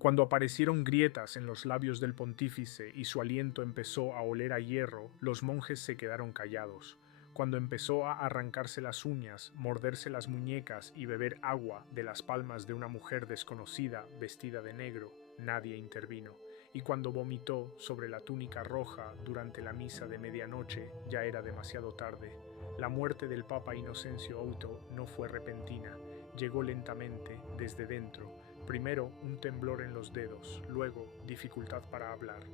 Cuando aparecieron grietas en los labios del pontífice y su aliento empezó a oler a hierro, los monjes se quedaron callados. Cuando empezó a arrancarse las uñas, morderse las muñecas y beber agua de las palmas de una mujer desconocida vestida de negro, nadie intervino. Y cuando vomitó sobre la túnica roja durante la misa de medianoche, ya era demasiado tarde. La muerte del Papa Inocencio Auto no fue repentina, llegó lentamente desde dentro. Primero un temblor en los dedos, luego dificultad para hablar.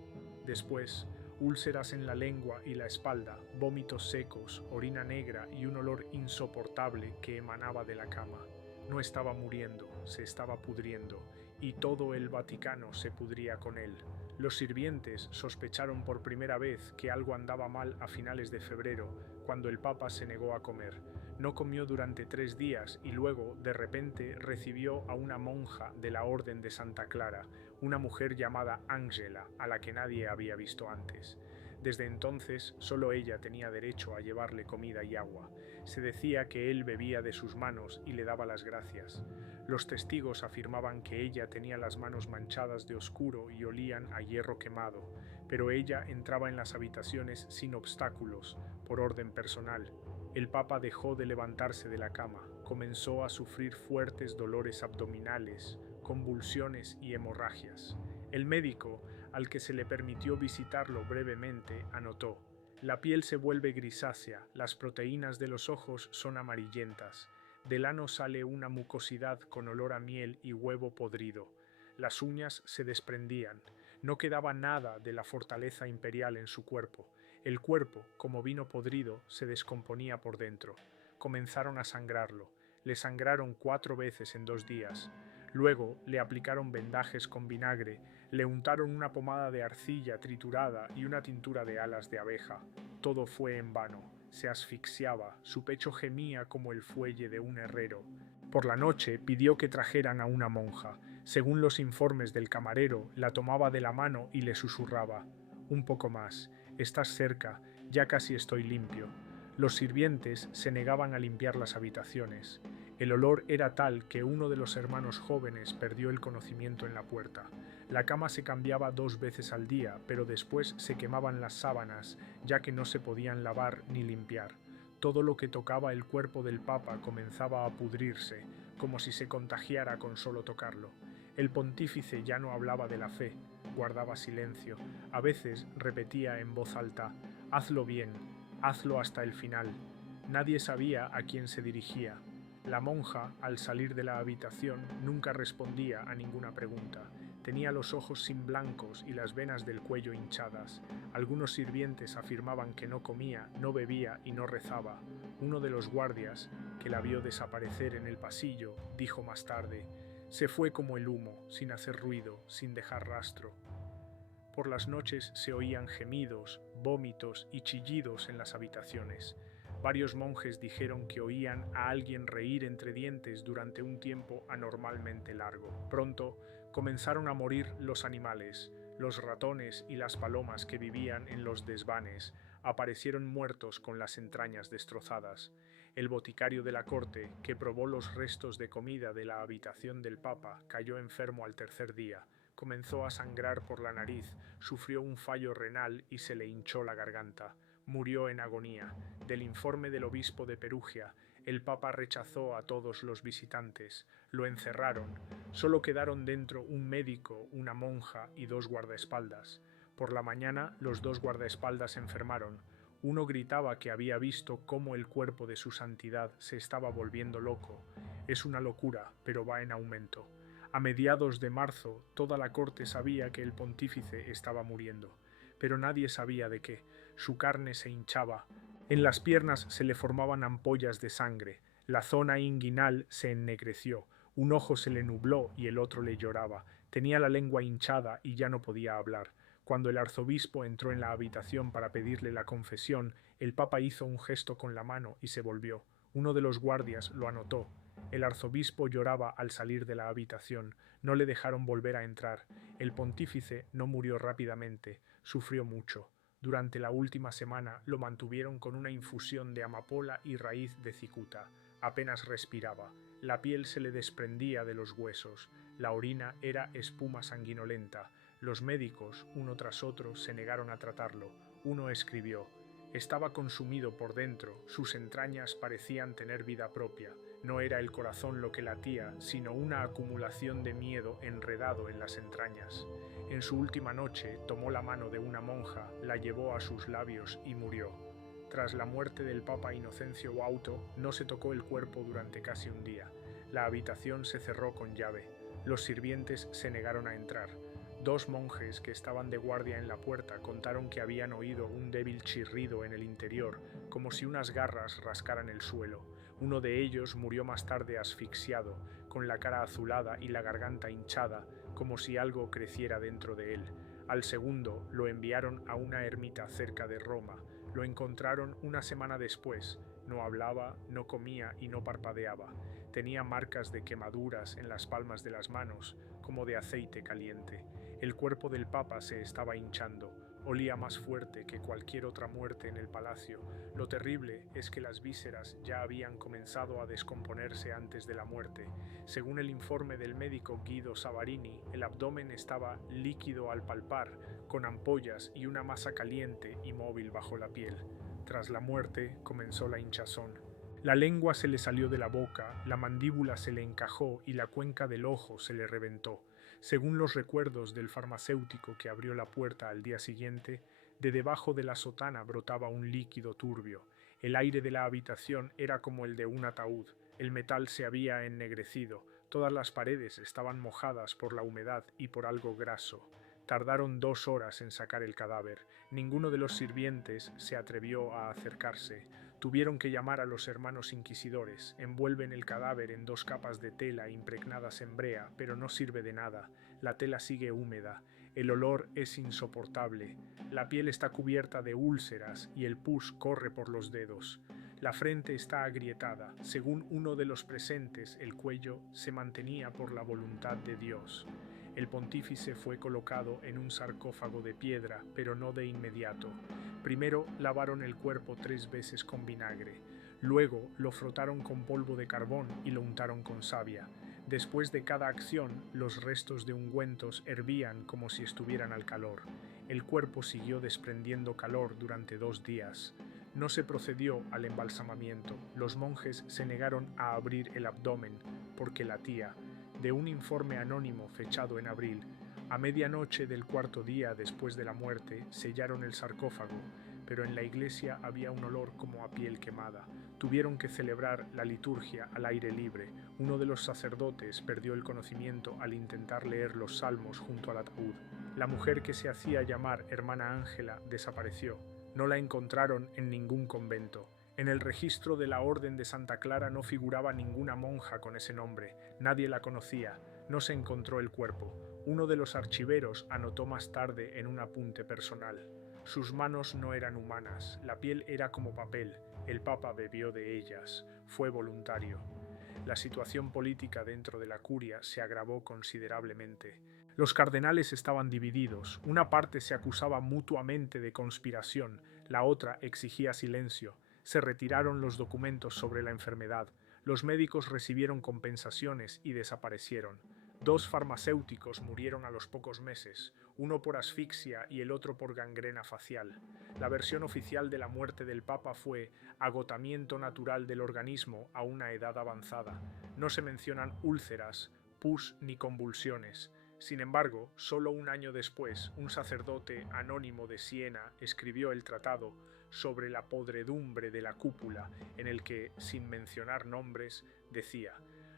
Después, úlceras en la lengua y la espalda, vómitos secos, orina negra y un olor insoportable que emanaba de la cama. No estaba muriendo, se estaba pudriendo, y todo el Vaticano se pudría con él. Los sirvientes sospecharon por primera vez que algo andaba mal a finales de febrero, cuando el Papa se negó a comer. No comió durante 3 días y luego, de repente, recibió a una monja de la Orden de Santa Clara, una mujer llamada Ángela, a la que nadie había visto antes. Desde entonces, solo ella tenía derecho a llevarle comida y agua. Se decía que él bebía de sus manos y le daba las gracias. Los testigos afirmaban que ella tenía las manos manchadas de oscuro y olían a hierro quemado, pero ella entraba en las habitaciones sin obstáculos, por orden personal. El Papa dejó de levantarse de la cama, comenzó a sufrir fuertes dolores abdominales, convulsiones y hemorragias. El médico, al que se le permitió visitarlo brevemente, anotó: la piel se vuelve grisácea, las proteínas de los ojos son amarillentas, del ano sale una mucosidad con olor a miel y huevo podrido. Las uñas se desprendían, no quedaba nada de la fortaleza imperial en su cuerpo. El cuerpo, como vino podrido, se descomponía por dentro. Comenzaron a sangrarlo. Le sangraron 4 veces en 2 días. Luego le aplicaron vendajes con vinagre, le untaron una pomada de arcilla triturada y una tintura de alas de abeja. Todo fue en vano. Se asfixiaba, su pecho gemía como el fuelle de un herrero. Por la noche pidió que trajeran a una monja. Según los informes del camarero, la tomaba de la mano y le susurraba: un poco más, estás cerca, ya casi estoy limpio. Los sirvientes se negaban a limpiar las habitaciones. El olor era tal que uno de los hermanos jóvenes perdió el conocimiento en la puerta. La cama se cambiaba 2 veces al día, pero después se quemaban las sábanas, ya que no se podían lavar ni limpiar. Todo lo que tocaba el cuerpo del Papa comenzaba a pudrirse, como si se contagiara con solo tocarlo. El pontífice ya no hablaba de la fe, guardaba silencio. A veces repetía en voz alta: hazlo bien, hazlo hasta el final. Nadie sabía a quién se dirigía. La monja, al salir de la habitación, nunca respondía a ninguna pregunta. Tenía los ojos sin blancos y las venas del cuello hinchadas. Algunos sirvientes afirmaban que no comía, no bebía y no rezaba. Uno de los guardias, que la vio desaparecer en el pasillo, dijo más tarde: se fue como el humo, sin hacer ruido, sin dejar rastro. Por las noches se oían gemidos, vómitos y chillidos en las habitaciones. Varios monjes dijeron que oían a alguien reír entre dientes durante un tiempo anormalmente largo. Pronto comenzaron a morir los animales. Los ratones y las palomas que vivían en los desvanes aparecieron muertos con las entrañas destrozadas. El boticario de la corte, que probó los restos de comida de la habitación del Papa, cayó enfermo al 3er día. Comenzó a sangrar por la nariz, sufrió un fallo renal y se le hinchó la garganta. Murió en agonía. Del informe del obispo de Perugia, el Papa rechazó a todos los visitantes. Lo encerraron. Solo quedaron dentro un médico, una monja y 2 guardaespaldas. Por la mañana, los 2 guardaespaldas enfermaron. Uno gritaba que había visto cómo el cuerpo de su santidad se estaba volviendo loco. Es una locura, pero va en aumento. A mediados de marzo, toda la corte sabía que el pontífice estaba muriendo, pero nadie sabía de qué. Su carne se hinchaba, en las piernas se le formaban ampollas de sangre, la zona inguinal se ennegreció, un ojo se le nubló y el otro le lloraba, tenía la lengua hinchada y ya no podía hablar. Cuando el arzobispo entró en la habitación para pedirle la confesión, el Papa hizo un gesto con la mano y se volvió. Uno de los guardias lo anotó. El arzobispo lloraba al salir de la habitación. No le dejaron volver a entrar. El pontífice no murió rápidamente, sufrió mucho. Durante la última semana lo mantuvieron con una infusión de amapola y raíz de cicuta. Apenas respiraba. La piel se le desprendía de los huesos, la orina era espuma sanguinolenta. Los médicos, uno tras otro, se negaron a tratarlo. Uno escribió: estaba consumido por dentro, sus entrañas parecían tener vida propia. No era el corazón lo que latía, sino una acumulación de miedo enredado en las entrañas. En su última noche tomó la mano de una monja, la llevó a sus labios y murió. Tras la muerte del Papa Inocencio VIII, no se tocó el cuerpo durante casi un día. La habitación se cerró con llave. Los sirvientes se negaron a entrar. 2 monjes que estaban de guardia en la puerta contaron que habían oído un débil chirrido en el interior, como si unas garras rascaran el suelo. Uno de ellos murió más tarde asfixiado, con la cara azulada y la garganta hinchada, como si algo creciera dentro de él. Al segundo lo enviaron a una ermita cerca de Roma. Lo encontraron una semana después. No hablaba, no comía y no parpadeaba. Tenía marcas de quemaduras en las palmas de las manos, como de aceite caliente. El cuerpo del Papa se estaba hinchando. Olía más fuerte que cualquier otra muerte en el palacio. Lo terrible es que las vísceras ya habían comenzado a descomponerse antes de la muerte. Según el informe del médico Guido Savarini, el abdomen estaba líquido al palpar, con ampollas y una masa caliente y móvil bajo la piel. Tras la muerte comenzó la hinchazón. La lengua se le salió de la boca, la mandíbula se le encajó y la cuenca del ojo se le reventó. Según los recuerdos del farmacéutico que abrió la puerta al día siguiente, de debajo de la sotana brotaba un líquido turbio. El aire de la habitación era como el de un ataúd. El metal se había ennegrecido. Todas las paredes estaban mojadas por la humedad y por algo graso. Tardaron 2 horas en sacar el cadáver. Ninguno de los sirvientes se atrevió a acercarse. Tuvieron que llamar a los hermanos inquisidores. Envuelven el cadáver en 2 capas de tela impregnadas en brea, pero no sirve de nada. La tela sigue húmeda. El olor es insoportable. La piel está cubierta de úlceras y el pus corre por los dedos. La frente está agrietada. Según uno de los presentes, el cuello se mantenía por la voluntad de Dios. El pontífice fue colocado en un sarcófago de piedra, pero no de inmediato. Primero lavaron el cuerpo 3 veces con vinagre. Luego lo frotaron con polvo de carbón y lo untaron con savia. Después de cada acción, los restos de ungüentos hervían como si estuvieran al calor. El cuerpo siguió desprendiendo calor durante 2 días. No se procedió al embalsamamiento. Los monjes se negaron a abrir el abdomen porque latía. De un informe anónimo fechado en abril, a medianoche del 4.º día después de la muerte, sellaron el sarcófago, pero en la iglesia había un olor como a piel quemada. Tuvieron que celebrar la liturgia al aire libre. Uno de los sacerdotes perdió el conocimiento al intentar leer los salmos junto al ataúd. La mujer que se hacía llamar hermana Ángela desapareció. No la encontraron en ningún convento. En el registro de la Orden de Santa Clara no figuraba ninguna monja con ese nombre. Nadie la conocía. No se encontró el cuerpo. Uno de los archiveros anotó más tarde en un apunte personal: sus manos no eran humanas, la piel era como papel. El Papa bebió de ellas. Fue voluntario. La situación política dentro de la curia se agravó considerablemente. Los cardenales estaban divididos. Una parte se acusaba mutuamente de conspiración, la otra exigía silencio. Se retiraron los documentos sobre la enfermedad. Los médicos recibieron compensaciones y desaparecieron. 2 farmacéuticos murieron a los pocos meses, uno por asfixia y el otro por gangrena facial. La versión oficial de la muerte del Papa fue agotamiento natural del organismo a una edad avanzada. No se mencionan úlceras, pus ni convulsiones. Sin embargo, solo un año después, un sacerdote anónimo de Siena escribió el tratado sobre la podredumbre de la cúpula, en el que, sin mencionar nombres, decía: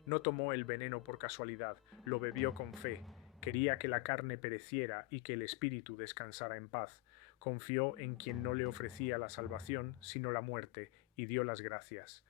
no tomó el veneno por casualidad, lo bebió con fe, quería que la carne pereciera y que el espíritu descansara en paz. Confió en quien no le ofrecía la salvación, sino la muerte, y dio las gracias.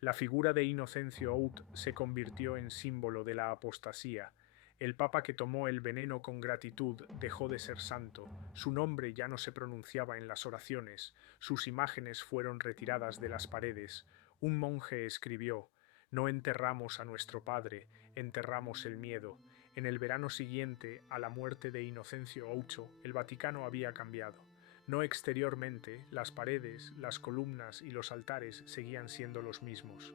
La figura de Inocencio VIII se convirtió en símbolo de la apostasía. El Papa que tomó el veneno con gratitud dejó de ser santo. Su nombre ya no se pronunciaba en las oraciones. Sus imágenes fueron retiradas de las paredes. Un monje escribió: no enterramos a nuestro padre, enterramos el miedo. En el verano siguiente a la muerte de Inocencio VIII, el Vaticano había cambiado. No exteriormente, las paredes, las columnas y los altares seguían siendo los mismos,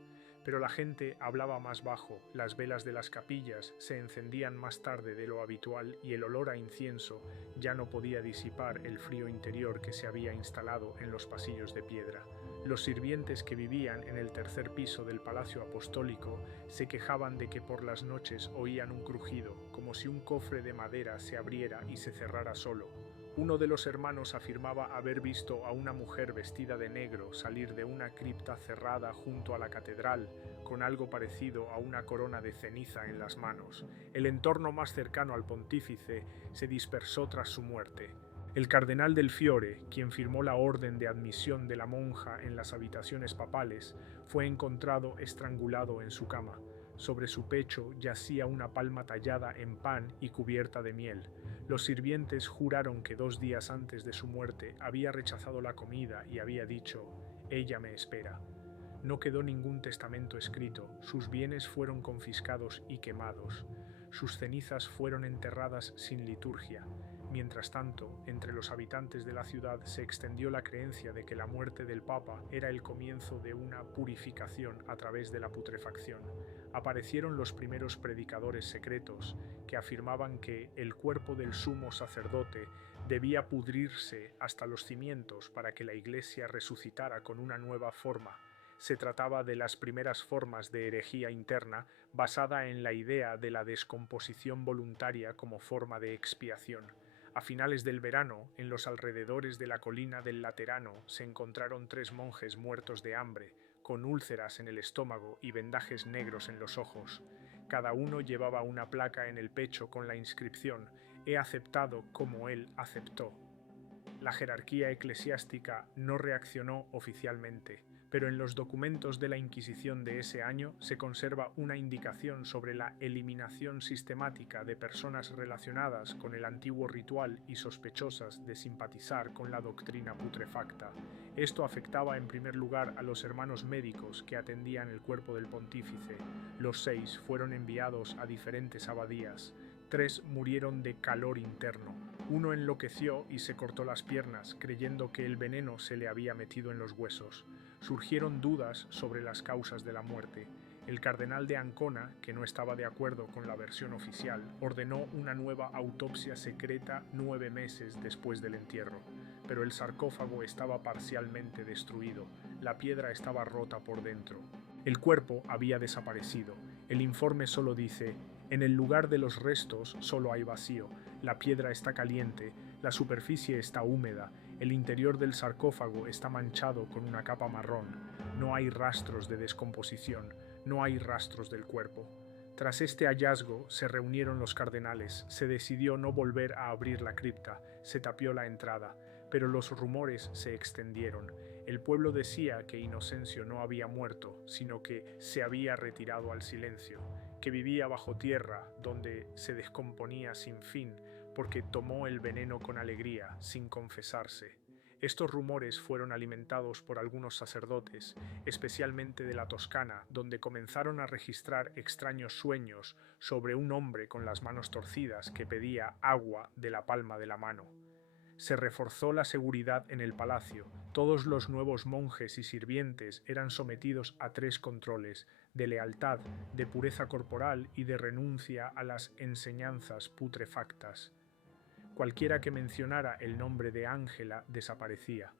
Pero la gente hablaba más bajo, las velas de las capillas se encendían más tarde de lo habitual y el olor a incienso ya no podía disipar el frío interior que se había instalado en los pasillos de piedra. Los sirvientes que vivían en el tercer piso del Palacio Apostólico se quejaban de que por las noches oían un crujido, como si un cofre de madera se abriera y se cerrara solo. Uno de los hermanos afirmaba haber visto a una mujer vestida de negro salir de una cripta cerrada junto a la catedral, con algo parecido a una corona de ceniza en las manos. El entorno más cercano al pontífice se dispersó tras su muerte. El cardenal del Fiore, quien firmó la orden de admisión de la monja en las habitaciones papales, fue encontrado estrangulado en su cama. Sobre su pecho yacía una palma tallada en pan y cubierta de miel. Los sirvientes juraron que 2 días antes de su muerte había rechazado la comida y había dicho: «Ella me espera». No quedó ningún testamento escrito, sus bienes fueron confiscados y quemados. Sus cenizas fueron enterradas sin liturgia. Mientras tanto, entre los habitantes de la ciudad se extendió la creencia de que la muerte del Papa era el comienzo de una purificación a través de la putrefacción. Aparecieron los primeros predicadores secretos que afirmaban que el cuerpo del sumo sacerdote debía pudrirse hasta los cimientos para que la Iglesia resucitara con una nueva forma. Se trataba de las primeras formas de herejía interna basada en la idea de la descomposición voluntaria como forma de expiación. A finales del verano, en los alrededores de la colina del Laterano, se encontraron 3 monjes muertos de hambre, con úlceras en el estómago y vendajes negros en los ojos. Cada uno llevaba una placa en el pecho con la inscripción: «He aceptado como él aceptó». La jerarquía eclesiástica no reaccionó oficialmente, pero en los documentos de la Inquisición de ese año se conserva una indicación sobre la eliminación sistemática de personas relacionadas con el antiguo ritual y sospechosas de simpatizar con la doctrina putrefacta. Esto afectaba en primer lugar a los hermanos médicos que atendían el cuerpo del pontífice. Los 6 fueron enviados a diferentes abadías. 3 murieron de calor interno. Uno enloqueció y se cortó las piernas, creyendo que el veneno se le había metido en los huesos. Surgieron dudas sobre las causas de la muerte. El cardenal de Ancona, que no estaba de acuerdo con la versión oficial, ordenó una nueva autopsia secreta 9 meses después del entierro. Pero el sarcófago estaba parcialmente destruido. La piedra estaba rota por dentro. El cuerpo había desaparecido. El informe solo dice: «En el lugar de los restos solo hay vacío. La piedra está caliente, la superficie está húmeda, el interior del sarcófago está manchado con una capa marrón. No hay rastros de descomposición, no hay rastros del cuerpo». Tras este hallazgo se reunieron los cardenales, se decidió no volver a abrir la cripta, se tapió la entrada, pero los rumores se extendieron. El pueblo decía que Inocencio no había muerto, sino que se había retirado al silencio, que vivía bajo tierra, donde se descomponía sin fin, porque tomó el veneno con alegría, sin confesarse. Estos rumores fueron alimentados por algunos sacerdotes, especialmente de la Toscana, donde comenzaron a registrar extraños sueños sobre un hombre con las manos torcidas que pedía agua de la palma de la mano. Se reforzó la seguridad en el palacio. Todos los nuevos monjes y sirvientes eran sometidos a 3 controles: de lealtad, de pureza corporal y de renuncia a las enseñanzas putrefactas. Cualquiera que mencionara el nombre de Ángela desaparecía.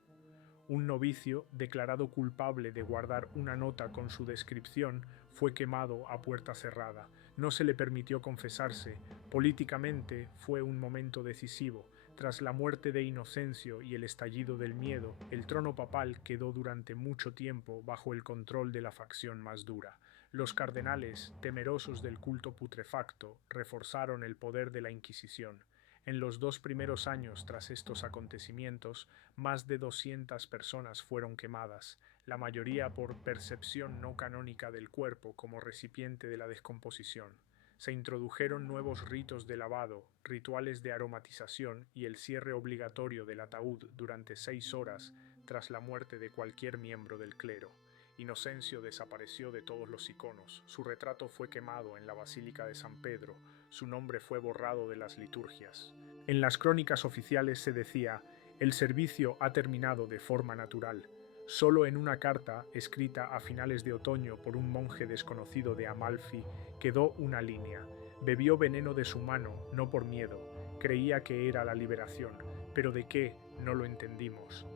Un novicio, declarado culpable de guardar una nota con su descripción, fue quemado a puerta cerrada. No se le permitió confesarse. Políticamente fue un momento decisivo. Tras la muerte de Inocencio y el estallido del miedo, el trono papal quedó durante mucho tiempo bajo el control de la facción más dura. Los cardenales, temerosos del culto putrefacto, reforzaron el poder de la Inquisición. En los 2 primeros años tras estos acontecimientos, más de 200 personas fueron quemadas, la mayoría por percepción no canónica del cuerpo como recipiente de la descomposición. Se introdujeron nuevos ritos de lavado, rituales de aromatización y el cierre obligatorio del ataúd durante 6 horas tras la muerte de cualquier miembro del clero. Inocencio desapareció de todos los iconos, su retrato fue quemado en la Basílica de San Pedro, su nombre fue borrado de las liturgias. En las crónicas oficiales se decía: «El servicio ha terminado de forma natural». Solo en una carta, escrita a finales de otoño por un monje desconocido de Amalfi, quedó una línea: bebió veneno de su mano, no por miedo, creía que era la liberación, pero de qué no lo entendimos.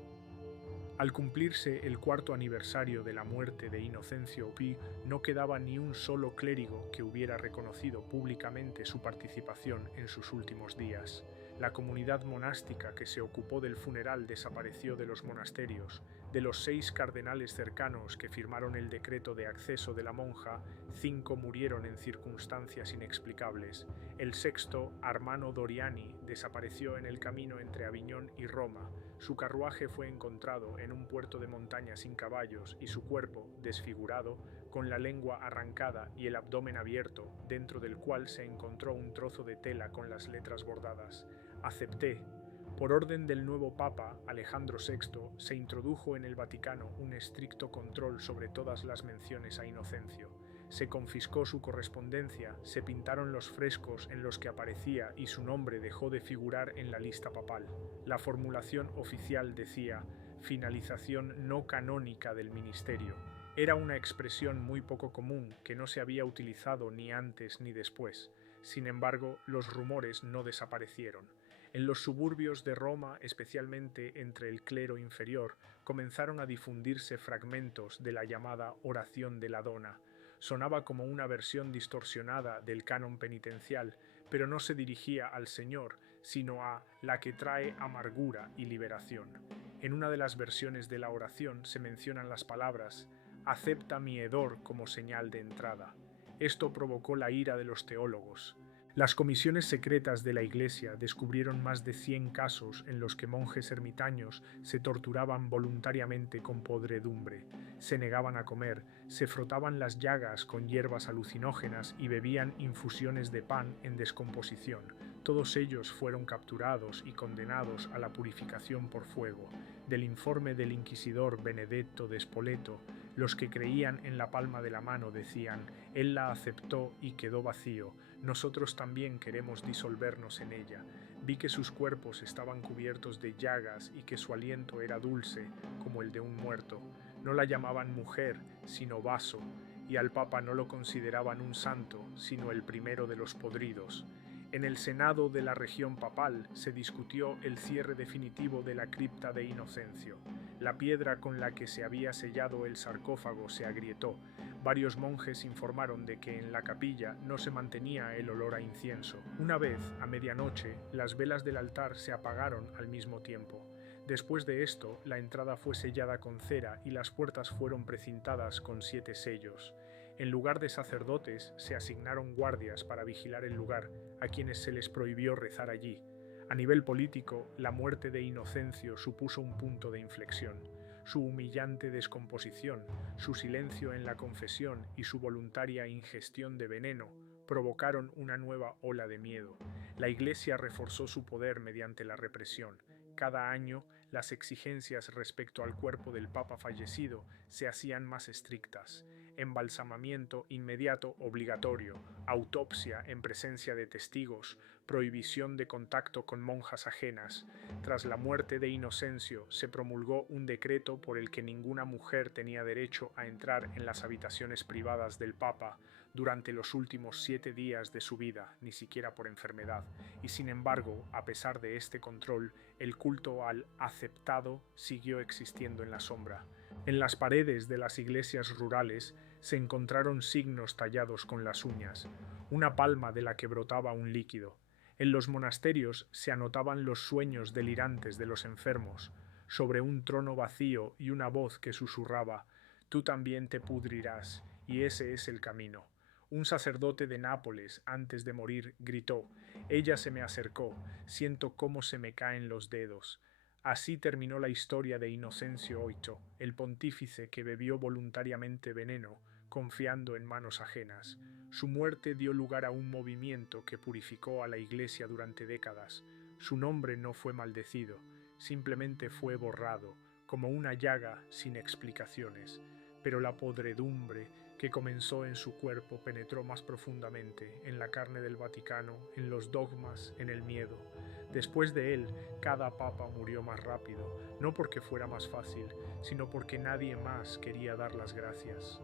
Al cumplirse el 4º aniversario de la muerte de Inocencio Pi, no quedaba ni un solo clérigo que hubiera reconocido públicamente su participación en sus últimos días. La comunidad monástica que se ocupó del funeral desapareció de los monasterios. De los 6 cardenales cercanos que firmaron el decreto de acceso de la monja, 5 murieron en circunstancias inexplicables. El 6º, Armano Doriani, desapareció en el camino entre Aviñón y Roma. Su carruaje fue encontrado en un puerto de montaña sin caballos y su cuerpo, desfigurado, con la lengua arrancada y el abdomen abierto, dentro del cual se encontró un trozo de tela con las letras bordadas: acepté. Por orden del nuevo Papa, Alejandro VI, se introdujo en el Vaticano un estricto control sobre todas las menciones a Inocencio. Se confiscó su correspondencia, se pintaron los frescos en los que aparecía y su nombre dejó de figurar en la lista papal. La formulación oficial decía: finalización no canónica del ministerio. Era una expresión muy poco común que no se había utilizado ni antes ni después. Sin embargo, los rumores no desaparecieron. En los suburbios de Roma, especialmente entre el clero inferior, comenzaron a difundirse fragmentos de la llamada oración de la dona. Sonaba como una versión distorsionada del canon penitencial, pero no se dirigía al Señor, sino a la que trae amargura y liberación. En una de las versiones de la oración se mencionan las palabras: acepta mi hedor como señal de entrada. Esto provocó la ira de los teólogos. Las comisiones secretas de la Iglesia descubrieron más de 100 casos en los que monjes ermitaños se torturaban voluntariamente con podredumbre, se negaban a comer, se frotaban las llagas con hierbas alucinógenas y bebían infusiones de pan en descomposición. Todos ellos fueron capturados y condenados a la purificación por fuego. Del informe del inquisidor Benedetto de Spoleto, los que creían en la palma de la mano decían: él la aceptó y quedó vacío. Nosotros también queremos disolvernos en ella. Vi que sus cuerpos estaban cubiertos de llagas y que su aliento era dulce, como el de un muerto. No la llamaban mujer, sino vaso, y al Papa no lo consideraban un santo, sino el primero de los podridos. En el Senado de la región papal se discutió el cierre definitivo de la cripta de Inocencio. La piedra con la que se había sellado el sarcófago se agrietó. Varios monjes informaron de que en la capilla no se mantenía el olor a incienso. Una vez, a medianoche, las velas del altar se apagaron al mismo tiempo. Después de esto, la entrada fue sellada con cera y las puertas fueron precintadas con 7 sellos. En lugar de sacerdotes, se asignaron guardias para vigilar el lugar, a quienes se les prohibió rezar allí. A nivel político, la muerte de Inocencio supuso un punto de inflexión. Su humillante descomposición, su silencio en la confesión y su voluntaria ingestión de veneno provocaron una nueva ola de miedo. La Iglesia reforzó su poder mediante la represión. Cada año, las exigencias respecto al cuerpo del Papa fallecido se hacían más estrictas: embalsamamiento inmediato obligatorio, autopsia en presencia de testigos, prohibición de contacto con monjas ajenas. Tras la muerte de Inocencio, se promulgó un decreto por el que ninguna mujer tenía derecho a entrar en las habitaciones privadas del Papa durante los últimos 7 días de su vida, ni siquiera por enfermedad. Y sin embargo, a pesar de este control, el culto al aceptado siguió existiendo en la sombra. En las paredes de las iglesias rurales se encontraron signos tallados con las uñas, una palma de la que brotaba un líquido. En los monasterios se anotaban los sueños delirantes de los enfermos, sobre un trono vacío y una voz que susurraba: tú también te pudrirás, y ese es el camino. Un sacerdote de Nápoles, antes de morir, gritó: ella se me acercó, siento cómo se me caen los dedos. Así terminó la historia de Inocencio VIII, el pontífice que bebió voluntariamente veneno, confiando en manos ajenas. Su muerte dio lugar a un movimiento que purificó a la Iglesia durante décadas. Su nombre no fue maldecido, simplemente fue borrado, como una llaga sin explicaciones. Pero la podredumbre que comenzó en su cuerpo penetró más profundamente en la carne del Vaticano, en los dogmas, en el miedo. Después de él, cada papa murió más rápido, no porque fuera más fácil, sino porque nadie más quería dar las gracias.